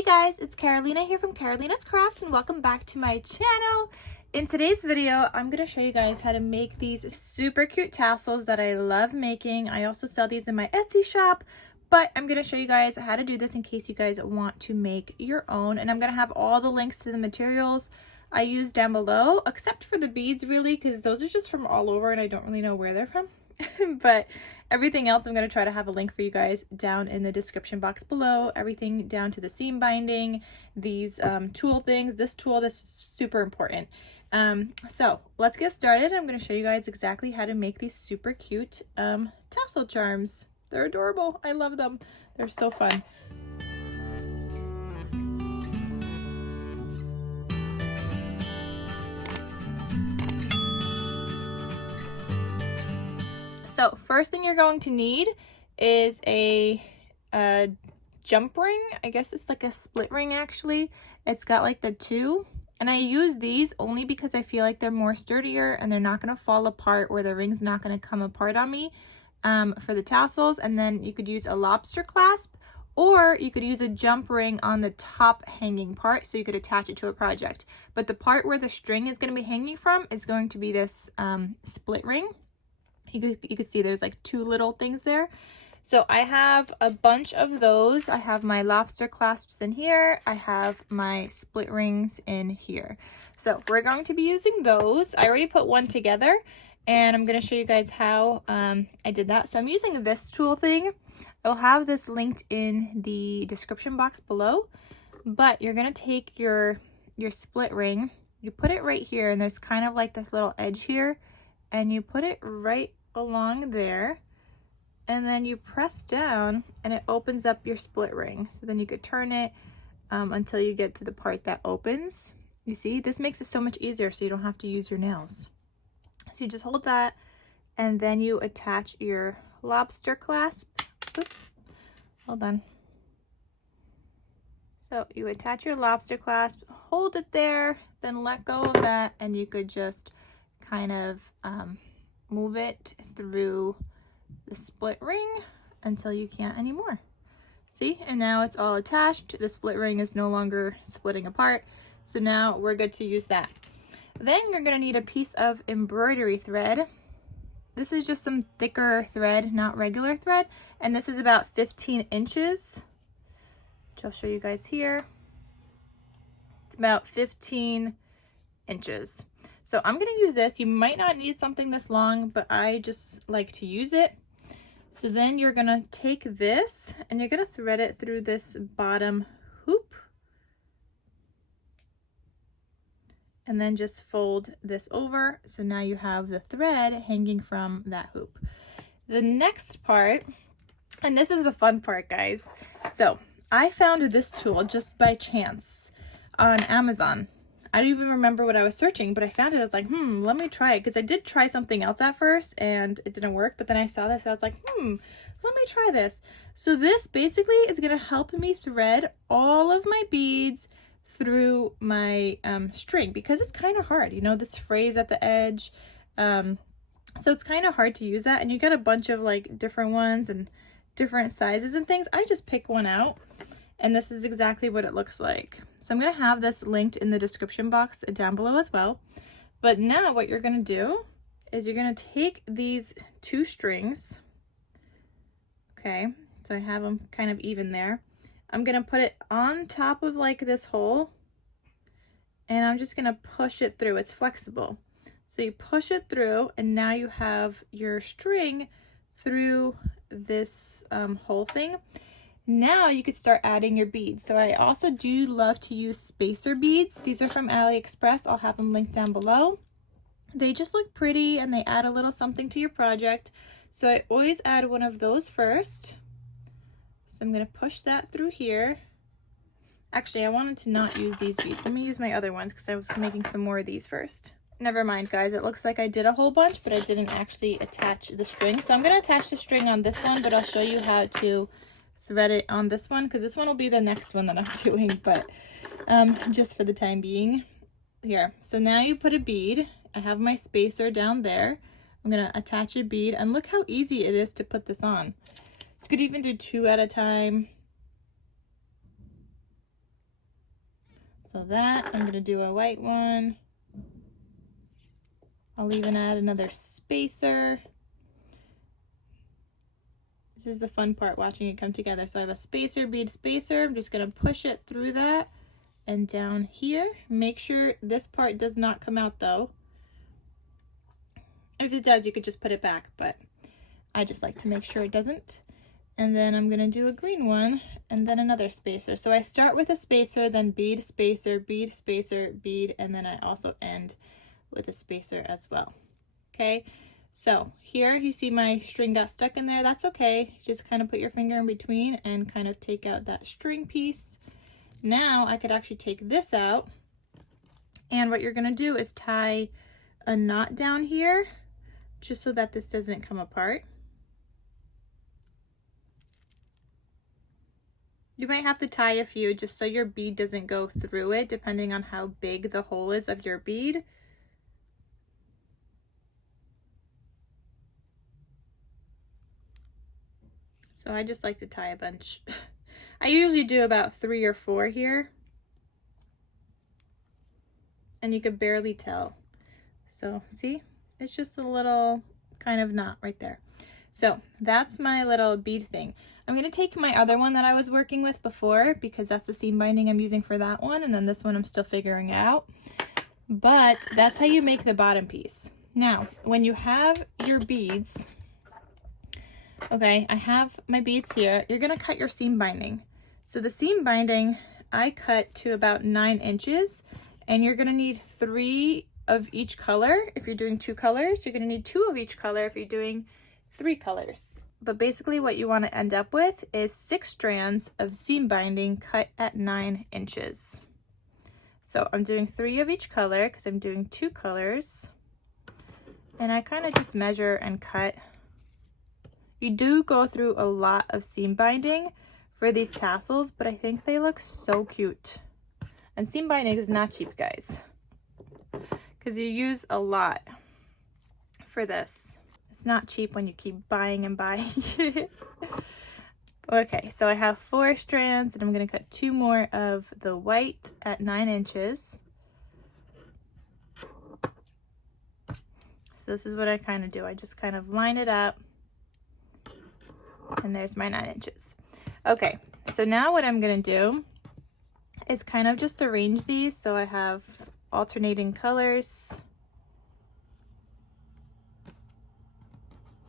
Hey guys, it's Carolina here from KarolinasKrafts and welcome back to my channel. In today's video, I'm going to show you guys how to make these super cute tassels that I love making. I also sell these in my Etsy shop, but I'm going to show you guys how to do this in case you guys want to make your own. And I'm going to have all the links to the materials I use down below, except for the beads really, because those are just from all over and I don't really know where they're from. But everything else I'm going to try to have a link for you guys down in the description box below. Everything down to the seam binding, these tool things, this is super important. So let's get started. I'm going to show you guys exactly how to make these super cute tassel charms. They're adorable. I love them. They're so fun. So first thing you're going to need is a jump ring. I guess it's like a split ring actually. It's got like the two, and I use these only because I feel like they're more sturdier and they're not going to fall apart, or the ring's not going to come apart on me for the tassels. And then you could use a lobster clasp, or you could use a jump ring on the top hanging part so you could attach it to a project. But the part where the string is going to be hanging from is going to be this split ring. You could see there's like two little things there. So I have a bunch of those. I have my lobster clasps in here. I have my split rings in here. So we're going to be using those. I already put one together and I'm going to show you guys how I did that. So I'm using this tool thing. I'll have this linked in the description box below. But you're going to take your split ring. You put it right here, and there's kind of like this little edge here. And you put it right along there, and then you press down and it opens up your split ring. So then you could turn it until you get to the part that opens. You see, this makes it so much easier so you don't have to use your nails. So you just hold that, and then you attach your lobster clasp. Oops, hold on. So you attach your lobster clasp, hold it there, then let go of that, and you could just kind of move it through the split ring until you can't anymore. See, and now it's all attached. The split ring is no longer splitting apart. So now we're good to use that. Then you're going to need a piece of embroidery thread. This is just some thicker thread, not regular thread. And this is about 15 inches, which I'll show you guys here. It's about 15 inches. So I'm going to use this. You might not need something this long, but I just like to use it. So then you're going to take this and you're going to thread it through this bottom hoop. And then just fold this over. So now you have the thread hanging from that hoop. The next part, and this is the fun part, guys. So I found this tool just by chance on Amazon. I don't even remember what I was searching, but I found it. I was like, let me try it. Because I did try something else at first and it didn't work. But then I saw this. I was like, let me try this. So this basically is going to help me thread all of my beads through my string, because it's kind of hard. You know, this phrase at the edge. So it's kind of hard to use that. And you got a bunch of like different ones and different sizes and things. I just pick one out. And this is exactly what it looks like. So I'm going to have this linked in the description box down below as well. But now what you're going to do is you're going to take these two strings. Okay, so I have them kind of even there. I'm going to put it on top of like this hole. And I'm just going to push it through. It's flexible. So you push it through, and now you have your string through this hole thing. Now you could start adding your beads. So I also do love to use spacer beads. These are from AliExpress. I'll have them linked down below. They just look pretty and they add a little something to your project. So I always add one of those first. So I'm going to push that through here. Actually, I wanted to not use these beads. Let me use my other ones because I was making some more of these first. Never mind, guys. It looks like I did a whole bunch, but I didn't actually attach the string. So I'm going to attach the string on this one, but I'll show you how to thread it on this one, because this one will be the next one that I'm doing, but just for the time being. Here, so now you put a bead. I have my spacer down there. I'm gonna attach a bead, and look how easy it is to put this on. You could even do 2 at a time. So that, I'm gonna do a white one. I'll even add another spacer. This is the fun part, watching it come together. So I have a spacer, bead spacer. I'm just gonna push it through that and down here. Make sure this part does not come out though. If it does, you could just put it back, but I just like to make sure it doesn't. And then I'm gonna do a green one and then another spacer. So I start with a spacer, then bead spacer, bead, and then I also end with a spacer as well. Okay, so here you see my string got stuck in there. That's okay. Just kind of put your finger in between and kind of take out that string piece. Now I could actually take this out, and what you're gonna do is tie a knot down here just so that this doesn't come apart. You might have to tie a few just so your bead doesn't go through it, depending on how big the hole is of your bead. So I just like to tie a bunch. I usually do about 3 or 4 here. And you could barely tell. So see, it's just a little kind of knot right there. So that's my little bead thing. I'm gonna take my other one that I was working with before, because that's the seam binding I'm using for that one, and then this one I'm still figuring out. But that's how you make the bottom piece. Now, when you have your beads, okay, I have my beads here, you're gonna cut your seam binding. So the seam binding, I cut to about 9 inches, and you're gonna need 3 of each color. If you're doing 2 colors, you're gonna need 2 of each color if you're doing 3 colors. But basically what you want to end up with is 6 strands of seam binding cut at 9 inches. So I'm doing 3 of each color because I'm doing 2 colors. And I kind of just measure and cut. You do go through a lot of seam binding for these tassels, but I think they look so cute. And seam binding is not cheap, guys, because you use a lot for this. It's not cheap when you keep buying and buying. Okay, so I have 4 strands, and I'm going to cut 2 more of the white at 9 inches. So this is what I kind of do. I just kind of line it up, and there's my 9 inches. Okay, so now what I'm going to do is kind of just arrange these so I have alternating colors.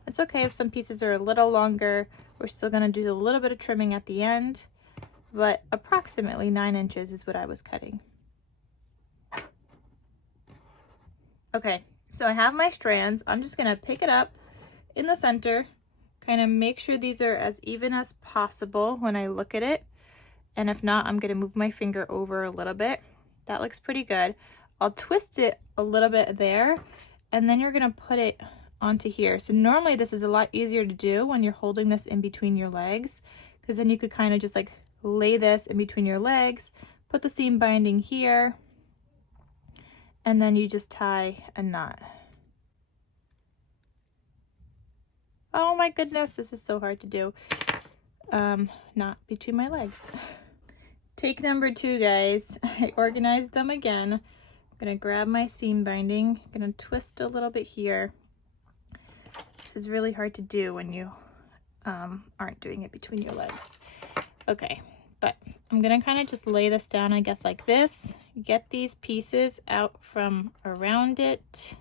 It's okay if some pieces are a little longer. We're still going to do a little bit of trimming at the end, but approximately 9 inches is what I was cutting. Okay, so I have my strands. I'm just going to pick it up in the center, kind of make sure these are as even as possible when I look at it. And if not, I'm going to move my finger over a little bit. That looks pretty good. I'll twist it a little bit there, and then you're going to put it onto here. So normally this is a lot easier to do when you're holding this in between your legs, because then you could kind of just like lay this in between your legs, put the seam binding here, and then you just tie a knot. Oh my goodness, this is so hard to do. Not between my legs. Take number 2, guys. I organized them again. I'm gonna grab my seam binding, gonna twist a little bit here. This is really hard to do when you aren't doing it between your legs. Okay, but I'm gonna kind of just lay this down, I guess, like this. Get these pieces out from around it.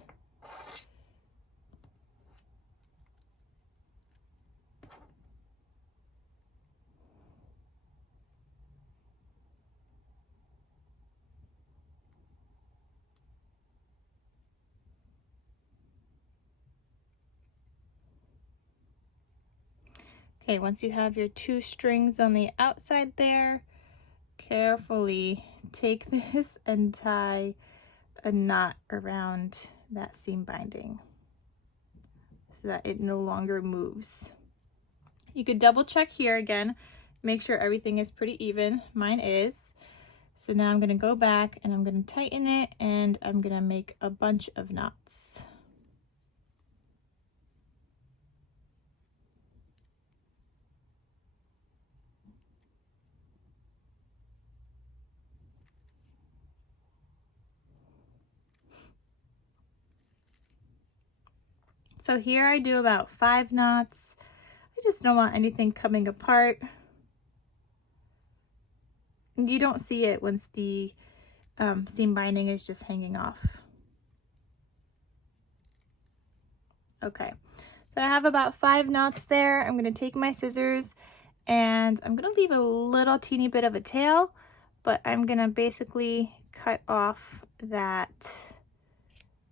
Okay, once you have your 2 strings on the outside there, carefully take this and tie a knot around that seam binding so that it no longer moves. You could double check here again, make sure everything is pretty even. Mine is. So now I'm going to go back and I'm going to tighten it, and I'm going to make a bunch of knots. So here I do about 5 knots. I just don't want anything coming apart. You don't see it once the seam binding is just hanging off. Okay, so I have about 5 knots there. I'm going to take my scissors and I'm going to leave a little teeny bit of a tail, but I'm going to basically cut off that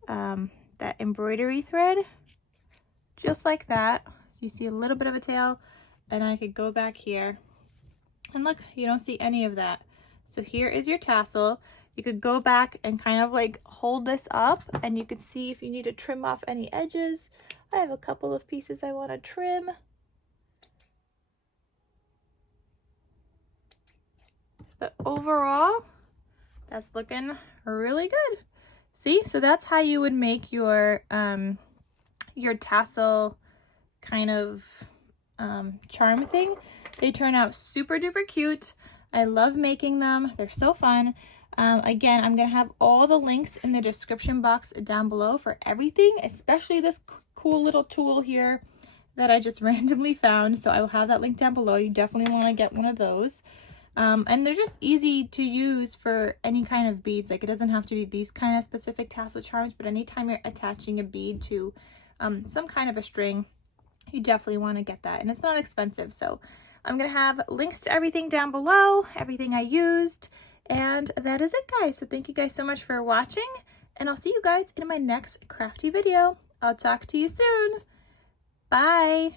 that embroidery thread just like that. So you see a little bit of a tail, and I could go back here and look, you don't see any of that. So here is your tassel. You could go back and kind of like hold this up, and you could see if you need to trim off any edges. I have a couple of pieces I want to trim. But overall, that's looking really good. See, so that's how you would make your tassel kind of charm thing. They turn out super duper cute. I love making them. They're so fun. Again, I'm gonna have all the links in the description box down below for everything, especially this cool little tool here that I just randomly found. So I will have that link down below. You definitely want to get one of those. And they're just easy to use for any kind of beads. Like, it doesn't have to be these kind of specific tassel charms, but anytime you're attaching a bead to some kind of a string, you definitely want to get that. And it's not expensive. So I'm going to have links to everything down below, everything I used. And that is it, guys. So thank you guys so much for watching, and I'll see you guys in my next crafty video. I'll talk to you soon. Bye.